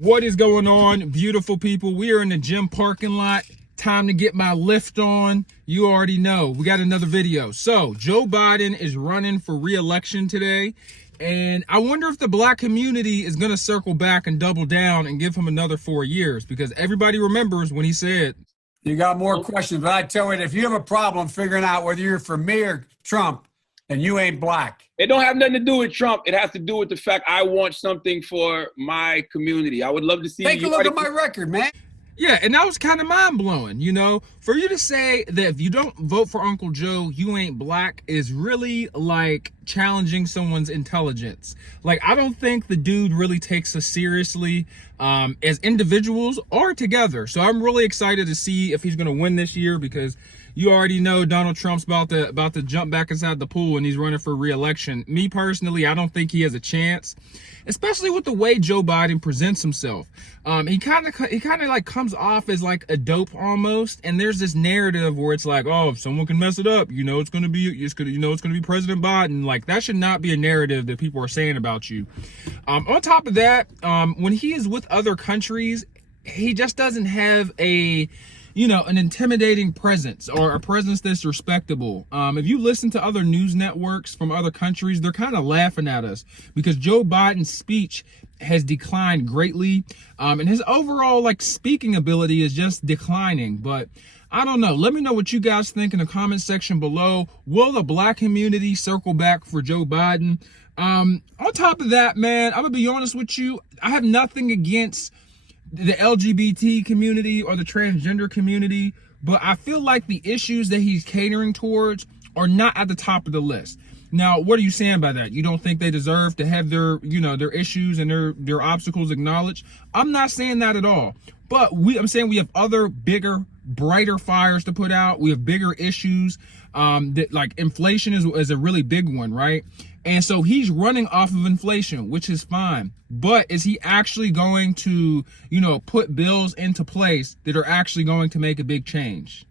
What is going on, beautiful people? We are in the gym parking lot. Time to get my lift on. You already know, we got another video. So, Joe Biden is running for re-election today. And I wonder if the black community is going to circle back and double down and give him another 4 years. Because everybody remembers when he said, you got more questions, but I tell you, if you have a problem figuring out whether you're for me or Trump, then you ain't black. It don't have nothing to do with Trump. It has to do with the fact I want something for my community. I would love to see. Take a look at my record, man. Yeah, and that was kind of mind-blowing, you know? For you to say that if you don't vote for Uncle Joe, you ain't black is really like challenging someone's intelligence. Like, I don't think the dude really takes us seriously as individuals or together. So I'm really excited to see if he's going to win this year, because you already know Donald Trump's about to jump back inside the pool and he's running for re-election. Me personally, I don't think he has a chance, especially with the way Joe Biden presents himself. He kind of like comes off as like a dope almost, and there's this narrative where it's like, oh, if someone can mess it up, you know it's gonna be President Biden. Like, that should not be a narrative that people are saying about you. On top of that, when he is with other countries, he just doesn't have an intimidating presence, or a presence that's respectable. If you listen to other news networks from other countries, they're kind of laughing at us because Joe Biden's speech has declined greatly, and his overall like speaking ability is just declining. But I don't know. Let me know what you guys think in the comment section below. Will the black community circle back for Joe Biden? On top of that, man, I'm gonna be honest with you. I have nothing against the LGBT community or the transgender community, but I feel like the issues that he's catering towards are not at the top of the list. Now, what are you saying by that? You don't think they deserve to have their issues and their obstacles acknowledged? I'm not saying that at all. But I'm saying we have other bigger, brighter fires to put out. We have bigger issues. That like inflation is a really big one, right? And so he's running off of inflation, which is fine. But is he actually going to, put bills into place that are actually going to make a big change?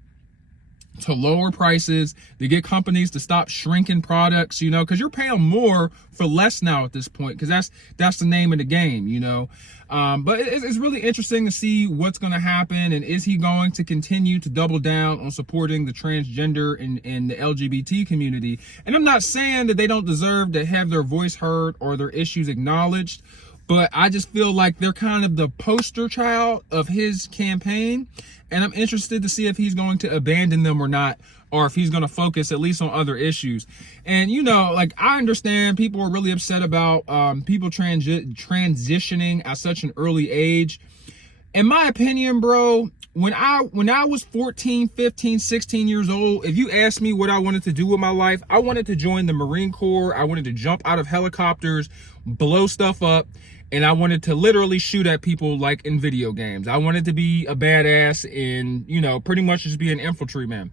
To lower prices, to get companies to stop shrinking products, because you're paying more for less now at this point, because that's the name of the game, But it's really interesting to see what's going to happen, and is he going to continue to double down on supporting the transgender and the LGBT community? And I'm not saying that they don't deserve to have their voice heard or their issues acknowledged, but I just feel like they're kind of the poster child of his campaign. And I'm interested to see if he's going to abandon them or not, or if he's going to focus at least on other issues. And, I understand people are really upset about people transitioning at such an early age. In my opinion, bro, when I was 14, 15, 16 years old, if you asked me what I wanted to do with my life, I wanted to join the Marine Corps. I wanted to jump out of helicopters, blow stuff up, and I wanted to literally shoot at people like in video games. I wanted to be a badass and, pretty much just be an infantryman.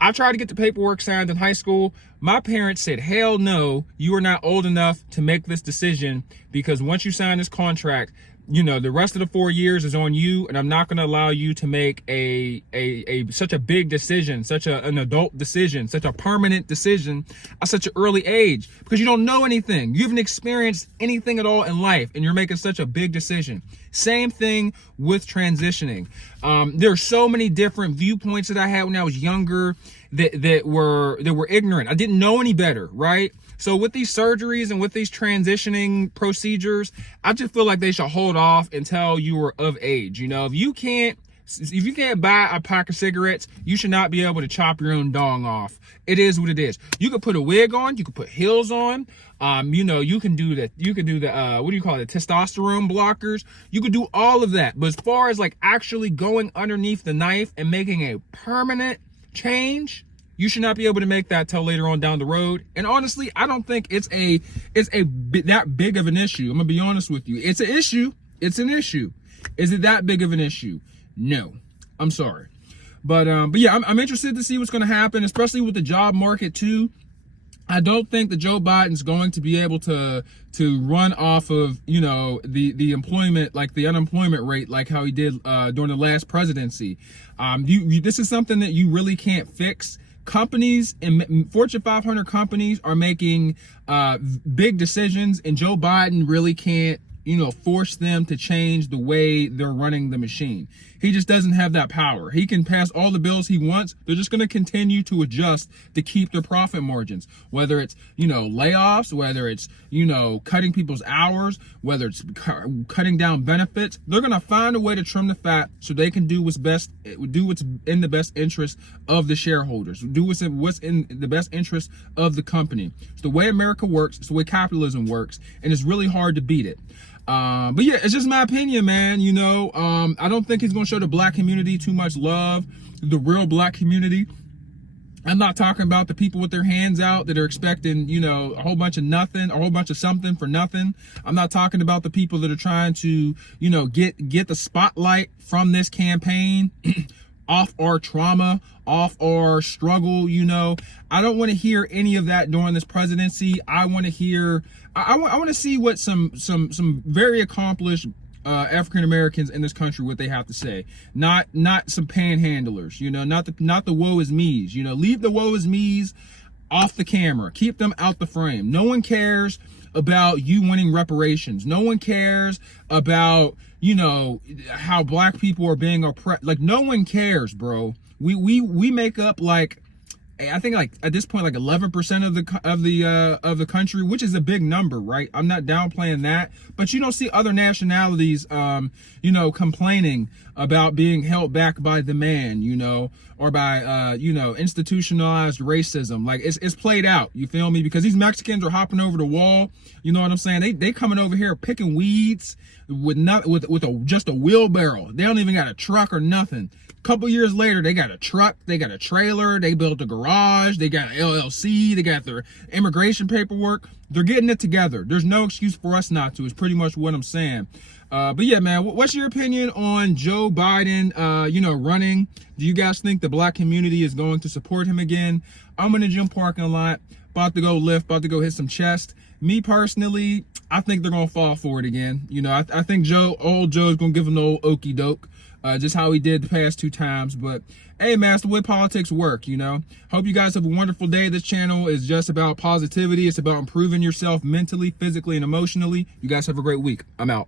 I tried to get the paperwork signed in high school. My parents said, hell no, you are not old enough to make this decision, because once you sign this contract, the rest of the 4 years is on you, and I'm not going to allow you to make such a big decision, such an adult decision, such a permanent decision at such an early age, because you don't know anything. You haven't experienced anything at all in life, and you're making such a big decision. Same thing with transitioning. There are so many different viewpoints that I had when I was younger that were ignorant. I didn't know any better, right? So with these surgeries and with these transitioning procedures, I just feel like they should hold off until you are of age. If you can't buy a pack of cigarettes, you should not be able to chop your own dong off. It is what it is. You could put a wig on, you could put heels on, you can do the what do you call it, testosterone blockers. You could do all of that. But as far as like actually going underneath the knife and making a permanent change, you should not be able to make that till later on down the road. And honestly, I don't think it's that big of an issue. I'm gonna be honest with you. It's an issue. It's an issue. Is it that big of an issue? No. I'm sorry. But yeah, I'm interested to see what's gonna happen, especially with the job market too. I don't think that Joe Biden's going to be able to run off of, the employment, like the unemployment rate, like how he did during the last presidency. This is something that you really can't fix. Companies and Fortune 500 companies are making big decisions, and Joe Biden really can't force them to change the way they're running the machine. He just doesn't have that power. He can pass all the bills he wants. They're just going to continue to adjust to keep their profit margins, whether it's, layoffs, whether it's, cutting people's hours, whether it's cutting down benefits. They're going to find a way to trim the fat so they can do what's in the best interest of the shareholders, do what's in the best interest of the company. It's the way America works. It's the way capitalism works. And it's really hard to beat it. But yeah, it's just my opinion, man. I don't think he's going to show the black community too much love, the real black community. I'm not talking about the people with their hands out that are expecting, a whole bunch of nothing, a whole bunch of something for nothing. I'm not talking about the people that are trying to, get the spotlight from this campaign off our trauma, off our struggle. I don't want to hear any of that during this presidency. I want to hear, I want to see what some very accomplished African Americans in this country, what they have to say. Not some panhandlers, not the woe is me's. Leave the woe is me's off the camera. Keep them out the frame. No one cares about you winning reparations. No one cares about, how black people are being oppressed. Like, no one cares, bro. We make up I think at this point 11% of the country, which is a big number, right? I'm not downplaying that, but you don't see other nationalities complaining about being held back by the man, or by institutionalized racism. Like, it's played out, you feel me? Because these Mexicans are hopping over the wall, you know what I'm saying? They coming over here picking weeds with just a wheelbarrow. They don't even got a truck or nothing. Couple years later, they got a truck, they got a trailer, they built a garage, they got an LLC, they got their immigration paperwork. They're getting it together. There's no excuse for us not to, is pretty much what I'm saying. But yeah, man, what's your opinion on Joe Biden, running? Do you guys think the black community is going to support him again? I'm in the gym parking lot, about to go lift, about to go hit some chest. Me personally, I think they're going to fall for it again. I think old Joe's going to give him the old okey doke. Just how he did the past 2 times. But hey, man, it's the way politics work, Hope you guys have a wonderful day. This channel is just about positivity. It's about improving yourself mentally, physically, and emotionally. You guys have a great week. I'm out.